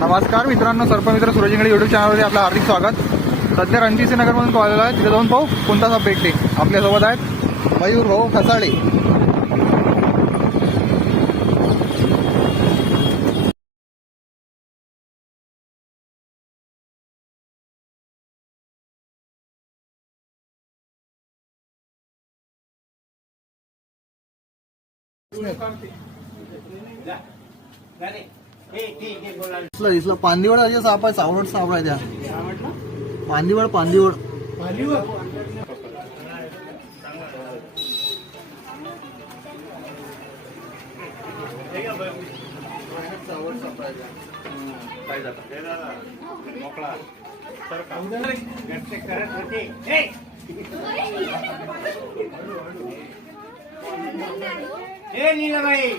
नमस्कार मित्रांनो, सर्पमित्र सूरज इंगळे यूट्यूब चॅनलमध्ये आपलं हार्दिक स्वागत. सध्या रणजित नगरमधून कॉल आला आहे, तिथे जाऊन पाहू कोणता साप भेटते. आपल्यासोबत आहेत मयूर भाऊ खसाळे. दिसला पांदिवड असे साप आहे, सावरट साप आहे त्या. पांदिवड नीलाबाई